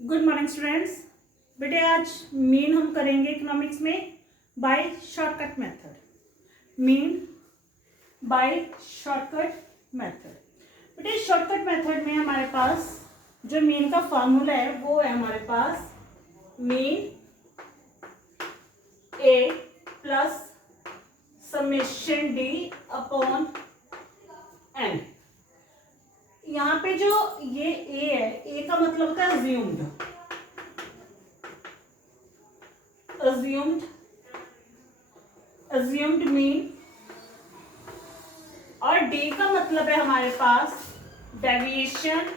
Good morning students. बेटे आज mean हम करेंगे इकोनॉमिक्स में by shortcut method. Mean by shortcut method. बेटे शॉर्टकट मेथड में हमारे पास जो मीन का फॉर्मूला है वो है हमारे पास mean A plus summation D upon N. यहाँ पे जो ये ए है, ए का मतलब होता है अज्यूम्ड। अज्यूम्ड मीन, और डी का मतलब है हमारे पास डेविएशन।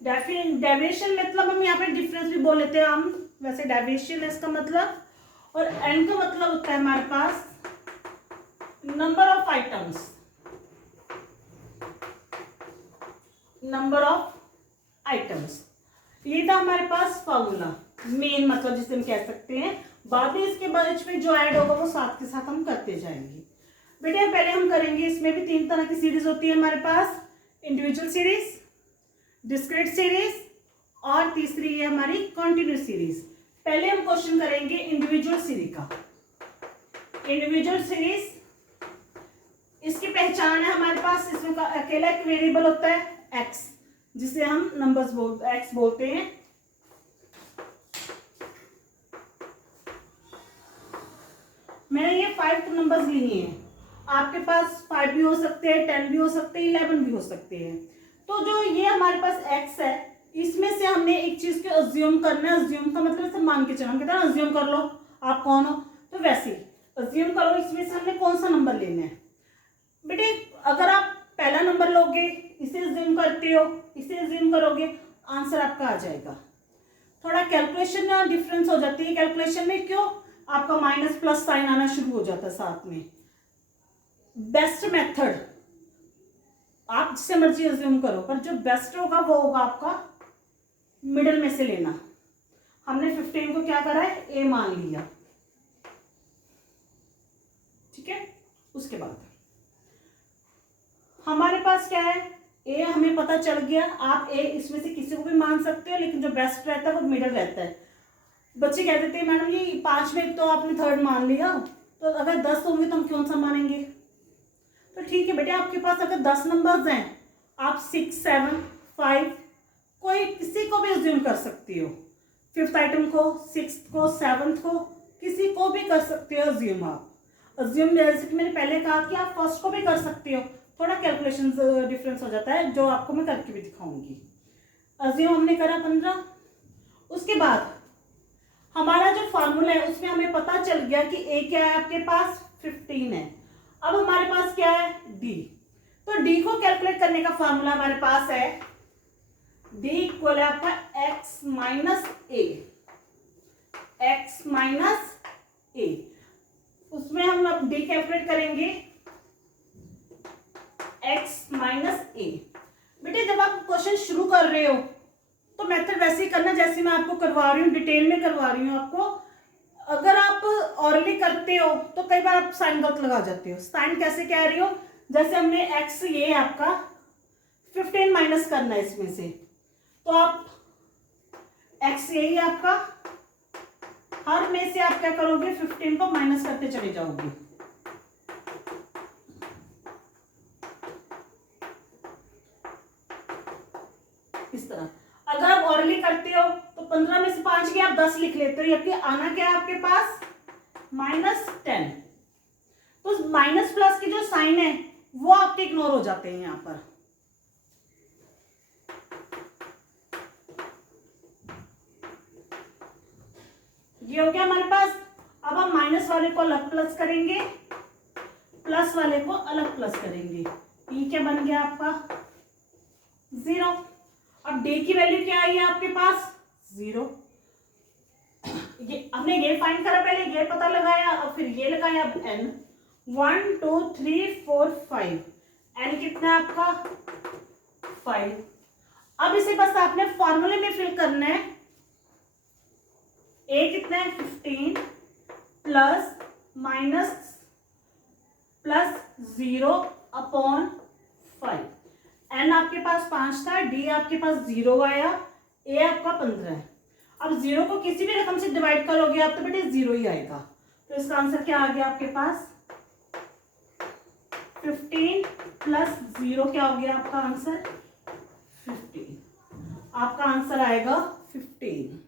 डेविएशन मतलब हम यहाँ पे डिफरेंस भी बोल लेते हैं हम, वैसे डेविएशन है इसका मतलब। और एन का मतलब होता है हमारे पास number of items, number of items. ये था हमारे पास फॉर्मूला। मेन मतलब जिसे हम कह सकते हैं, बाद में इसके बाद में जो ऐड होगा वो साथ के साथ हम करते जाएंगे। बेटे पहले हम करेंगे, इसमें भी तीन तरह की सीरीज होती है हमारे पास, इंडिविजुअल सीरीज, डिस्क्रीट सीरीज और तीसरी है हमारी कॉन्टिन्यूस सीरीज। पहले हम क्वेश्चन करेंगे इंडिविजुअल सीरीज का। इंडिविजुअल सीरीज, इसकी पहचान है हमारे पास, इसमें अकेला एक वेरिएबल होता है x, जिसे हम नंबर्स x बोलते हैं। मैंने ये 5 नंबर्स लिए हैं, आपके पास 5 भी हो सकते हैं, 10 भी हो सकते हैं, 11 भी हो सकते हैं। तो जो ये हमारे पास x है, इसमें से हमने एक चीज को अज्यूम करना है। अज्यूम का मतलब से मान के चलो, हम कहते हैं अज्यूम कर लो आप कौन हो, तो वैसे अज्यूम करो इसमें से हमने कौन सा नंबर लेना है। बेटे अगर आप पहला नंबर लोगे, इसे अज्यूम करते हो, इसे अज्यूम करोगे, आंसर आपका आ जाएगा। थोड़ा कैलकुलेशन में डिफरेंस हो जाती है। कैलकुलेशन में क्यों, आपका माइनस प्लस साइन आना शुरू हो जाता है साथ में। बेस्ट मेथड आप जिससे मर्जी अज्यूम करो, पर जो बेस्ट होगा वो होगा आपका मिडिल में से लेना। हमने 15 को क्या करा है, ए मान लिया, ठीक है। उसके बाद हमारे पास क्या है, ए हमें पता चल गया। आप ए इसमें से किसी को भी मान सकते हो, लेकिन जो बेस्ट रहता है वो मिडिल रहता है। बच्चे कह देते हैं मैडम ये 5 में तो आपने थर्ड मान लिया, तो अगर 10 होंगे तो हम कौन सा मानेंगे। तो ठीक है बेटे, आपके पास अगर 10 नंबर्स हैं, आप 6, 7, 5 कोई किसी को भी अज्यूम कर सकती हो। 5th आइटम को, 6th को, 7th को, किसी को भी कर सकते हो अज्यूम। आप अज्यूम जैसे कि मैंने पहले कहा कि आप फर्स्ट को भी कर सकते हो। थोड़ा कैलकुलेशन डिफरेंस हो जाता है, जो आपको मैं करके भी दिखाऊंगी। अज्यूम हमने करा 15। उसके बाद हमारा जो फॉर्मूला है उसमें हमें पता चल गया कि ए क्या है, आपके पास 15 है। अब हमारे पास क्या है, डी। तो डी को कैलकुलेट करने का फॉर्मूला हमारे पास है, डी इक्वल है आपका एक्स माइनस ए। एक्स माइनस ए, उसमें हम अब डी कैलकुलेट करेंगे x माइनस ए। बेटे जब आप क्वेश्चन शुरू कर रहे हो तो मेथड वैसे ही करना जैसे मैं आपको करवा रही हूँ, डिटेल में करवा रही हूँ आपको। अगर आप ऑरली करते हो तो कई बार आप साइन गलत लगा जाते हो। साइन कैसे कह रही हो, जैसे हमने x, ये आपका 15 माइनस करना है इसमें से, तो आप x यही आपका, हर में से आप क्या करोगे, 15 को माइनस करते चले जाओगे। इस तरह अगर आप ऑरली करते हो तो 15 में से 5 के आप 10 लिख लेते हो, जबकि आना क्या है आपके पास, -10। तो माइनस प्लस की जो साइन है वो आपके इग्नोर हो जाते हैं यहां पर। ये हो गया हमारे पास। अब हम माइनस वाले को अलग प्लस करेंगे, प्लस वाले को अलग प्लस करेंगे। ये क्या बन गया आपका, 0। अब डी की वैल्यू क्या आई है आपके पास, 0। ये हमने ये फाइंड करा, पहले ये पता लगाया और फिर ये लगाया। अब n 1 2 3 4 5, n कितना है आपका, 5। अब इसे बस आपने फॉर्मूले में फिल करना है। a कितना है, 15 plus minus plus 0 upon 5। N आपके पास 5 था, डी आपके पास 0 आया, ए आपका 15 है। अब 0 को किसी भी रकम से डिवाइड करोगे आप तो बेटे 0 ही आएगा। तो इसका आंसर क्या आ गया आपके पास 15 प्लस 0 क्या हो गया आपका आंसर 15। आपका आंसर आएगा 15।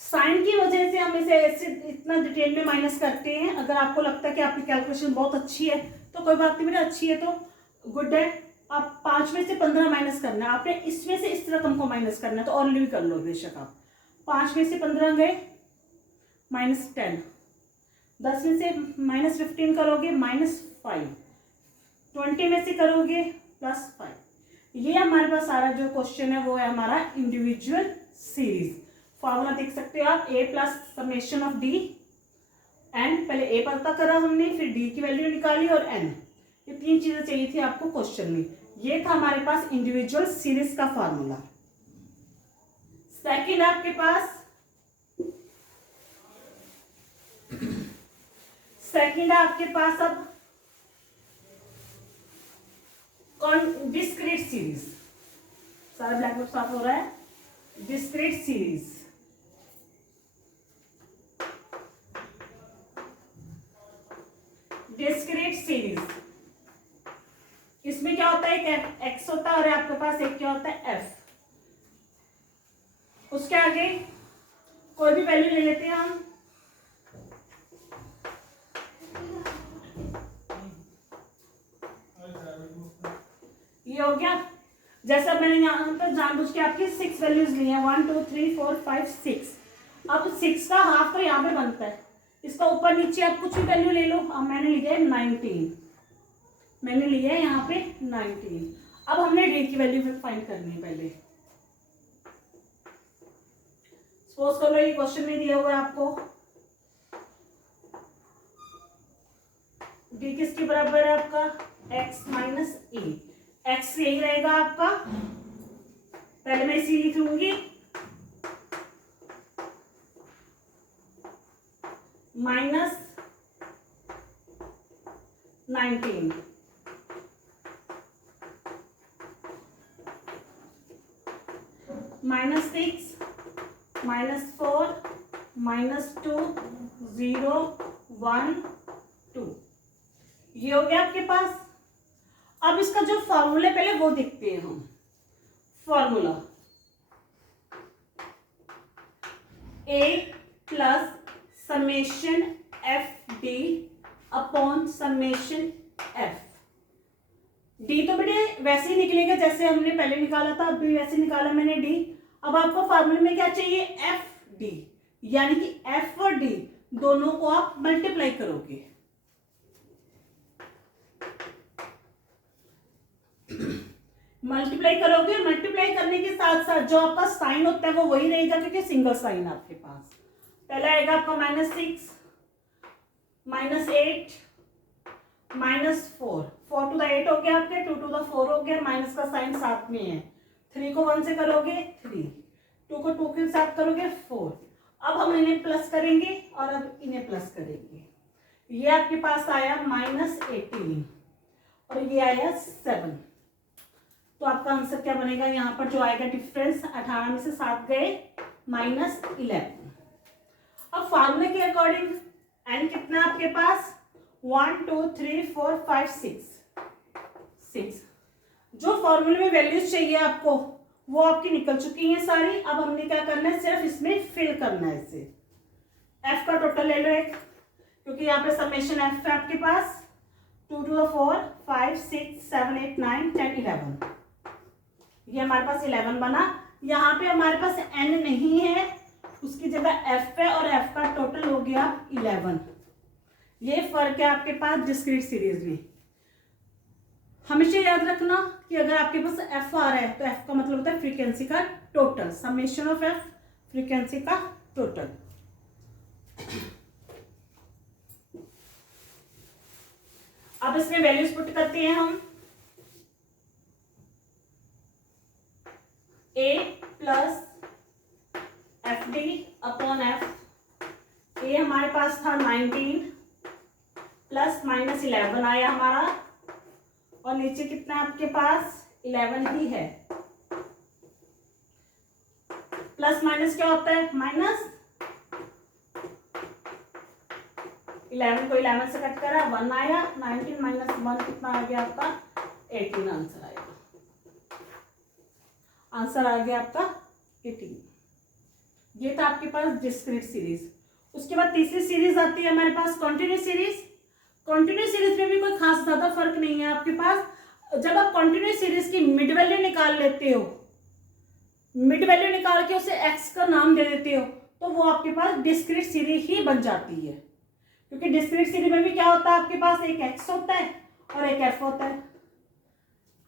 साइन की वजह से हम इसे ऐसे इतना डिटेल में माइनस करते हैं। अगर आपको लगता है कि आपकी कैलकुलेशन बहुत अच्छी है तो कोई बात नहीं बेटा, अच्छी है तो गुड है। आप 5 में से 15 माइनस करना है, आपने इसमें से इस रकम को माइनस करना है तो और भी कर लो बेशक। आप 5 में से 15 गए -10, 10 में से -15 करोगे -5, 20 में से करोगे +5। ये हमारे पास सारा जो क्वेश्चन है वो है हमारा इंडिविजुअल सीरीज। फॉर्मूला देख सकते हो आप, a plus summation of d n, पहले a पता करा हमने, फिर d की वैल्यू निकाली और n, ये 3 चीजें चाहिए थी आपको क्वेश्चन में। ये था हमारे पास इंडिविजुअल सीरीज का फॉर्मूला। सेकंड आपके पास अब डिस्क्रीट सीरीज। सारा ब्लैक बोर्ड साफ हो रहा है। डिस्क्रीट सीरीज, इसमें क्या होता है, एक x होता है और आपके पास एक क्या होता है f। उसके आगे कोई भी वैल्यू ले लेते हैं हम। ये हो गया। जैसा मैंने यहाँ पर जानबूझ के आपकी 6 वैल्यूज ली हैं, 1 2 3 4 5 6। अब 6 का हाफ तो यहाँ पे बनता है, इसका ऊपर नीचे आप कुछ भी वैल्यू ले लो। अब मैंने लिया है 19, मैंने लिया है यहाँ पे 19। अब हमने d की वैल्यू फाइंड करनी है पहले। सपोज कर लो ये क्वेश्चन में दिया हुआ है आपको, d किसके बराबर है आपका x माइनस ए। x यही रहेगा आपका, पहले मैं इसी लिख लूंगी -19 -6 -4 -2 0 1 2, ये हो गया आपके पास। अब इसका जो फॉर्मूला पहले वो देखते हैं हम। Formula a plus summation F D upon summation F. D तो बेटे वैसे ही निकलेगा जैसे हमने पहले निकाला था, अब भी वैसे निकाला मैंने डी। अब आपको फॉर्मूले में क्या चाहिए एफ डी, यानी कि एफ और डी दोनों को आप मल्टीप्लाई करोगे। मल्टीप्लाई करने के साथ साथ जो आपका साइन होता है वो वही रहेगा, क्योंकि सिंगल साइन आपके पास। पहला आएगा आपका -6 -8 -4, 4 टू द 8 हो गया आपके, 2 टू द 4 हो गया, माइनस का साइन साथ में है। 3 को 1 से करोगे 3, 2 को 2 के साथ करोगे 4। अब हम इन्हें प्लस करेंगे और अब इन्हें प्लस करेंगे। ये आपके पास आया -18 और ये आया 7। तो आपका आंसर क्या बनेगा, यहाँ पर जो आएगा डिफरेंस 18 में से 7 गए -11। अब फार्मूले के अकॉर्डिंग n कितना आपके पास 1 2 3 4 5 6। जो फॉर्मूले में वैल्यूज चाहिए आपको वो आपकी निकल चुकी हैं सारी। अब हमने क्या करना है, सिर्फ इसमें फिल करना है इसे। f का टोटल ले लो एक, क्योंकि यहाँ पे समेशन f है आपके पास 2 टू द 4 5 6 7 8 9 10 11। ये हमारे पास 11 बना। यहाँ पे हमारे पास n नहीं है, उसकी जगह f है और f का टोटल हो गया 11। ये फर्क है आपके पास डिस्क्रीट सीरीज में। हमेशा याद रखना कि अगर आपके पास f आ रहा है तो f का मतलब होता है फ्रीक्वेंसी का total, summation of f frequency का टोटल। अब इसमें वैल्यूज पुट करते हैं हम। a plus F D upon F. A हमारे पास था 19 प्लस -11 आया हमारा, और नीचे कितना आपके पास 11 ही है। प्लस माइनस क्या होता है, माइनस। 11 को 11 से कट करा, 1 आया, 19 माइनस 1 कितना आ गया आपका, 18 आंसर आएगा। आंसर आ गया आपका 18। ये था आपके पास डिस्क्रीट सीरीज। उसके बाद तीसरी सीरीज आती है हमारे पास कॉन्टिन्यूस सीरीज। कॉन्टिन्यूस सीरीज में भी कोई खास ज्यादा फर्क नहीं है आपके पास। जब आप कॉन्टिन्यूस सीरीज की मिड वैल्यू निकाल लेते हो, मिड वैल्यू निकाल के उसे एक्स का नाम दे देते हो, तो वो आपके पास डिस्क्रीट सीरीज ही बन जाती है। क्योंकि डिस्क्रीट सीरीज में भी क्या होता है आपके पास, एक एक्स होता है और एक एफ होता है।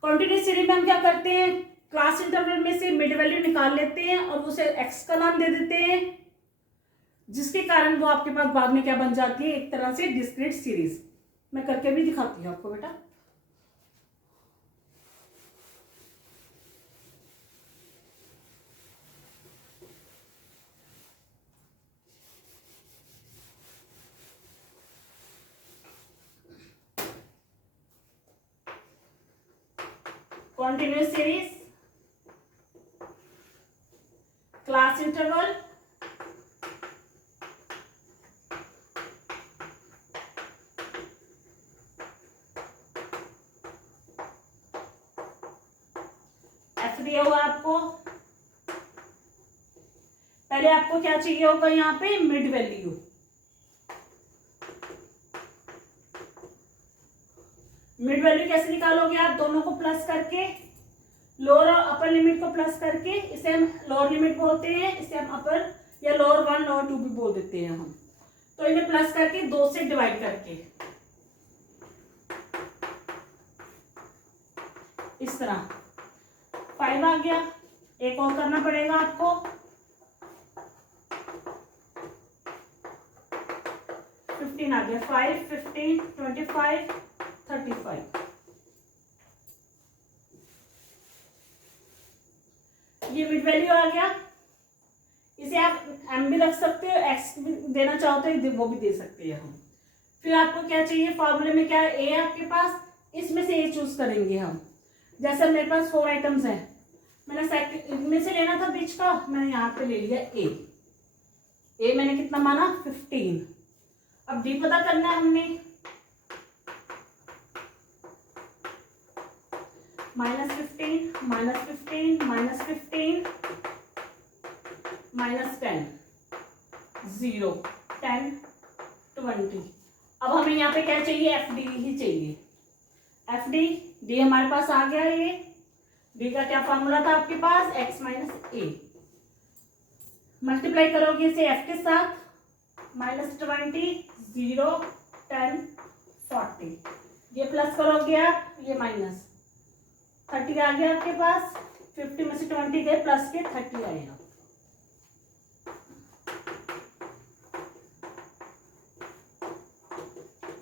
कॉन्टिन्यूस सीरीज में हम क्या करते हैं, क्लास इंटरवल में से मिड वैल्यू निकाल लेते हैं और उसे एक्स का नाम दे देते हैं, जिसके कारण वो आपके पास बाद में क्या बन जाती है, एक तरह से डिस्क्रीट सीरीज। मैं करके भी दिखाती हूँ आपको बेटा। continuous series, class interval, F दिया हुआ आपको। पहले आपको क्या चाहिए होगा यहाँ पे, मिड वैल्यू। मिड वैल्यू कैसे निकालोगे आप, दोनों को प्लस करके, लोअर और अपर लिमिट को प्लस करके, इसे हम लोअर लिमिट बोलते हैं, इसे हम अपर या लोअर 1 लोअर 2 भी बोल देते हैं हम। तो इन्हें प्लस करके 2 से डिवाइड करके इस तरह 5 आ गया। एक और करना पड़ेगा आपको, 15 आ गया, 5 15 25 35। ये मिड वैल्यू आ गया। इसे आप एम भी रख सकते हो, एक्स भी देना चाहो तो वो भी दे सकते हैं हम। फिर आपको क्या चाहिए, फॉर्मूले में क्या है, ए है आपके पास, इसमें से ए चूज करेंगे हम। जैसे मेरे पास 4 आइटम्स हैं, मैंने सेकंड इनमें से लेना था बीच का, मैंने यहाँ पे ले लिया ए। ए मैंने कितना माना, 15। अब डी पता करना है हमने, -15 -15 -15 -10 0 10 20। अब हमें यहाँ पे क्या चाहिए, एफ डी ही चाहिए। एफ डी, डी हमारे पास आ गया। ये डी का क्या फॉर्मूला था आपके पास, एक्स माइनस ए। मल्टीप्लाई करोगे इसे एफ के साथ, -20 0 10 40। ये प्लस करोगे आप, ये माइनस 30 आ गया आपके पास। 50 में से 20 गए, प्लस के 30 आएगा।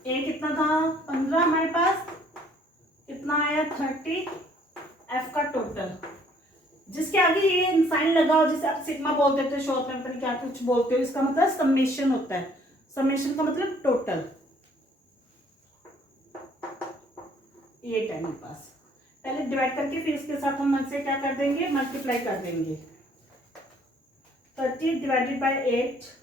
ए कितना था, 15 हमारे पास, कितना आया 30। एफ का टोटल, जिसके आगे ये साइन लगाओ, जिसे आप सिग्मा बोल देते हो, शॉर्ट में पता नहीं क्या कुछ बोलते हो, इसका मतलब समेशन होता है। समेशन का मतलब टोटल। ये 10 मेरे पास, पहले डिवाइड करके फिर इसके साथ हम से क्या कर देंगे, मल्टीप्लाई कर देंगे। 30 डिवाइडेड बाय 8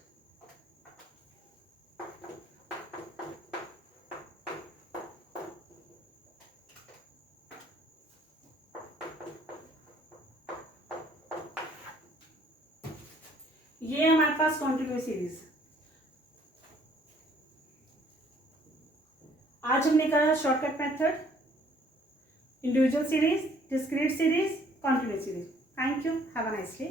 ये हमारे पास कॉन्टिन्यूस सीरीज। आज हमने करा shortcut method, individual series, discrete series, continuous series. Thank you, have a nice day.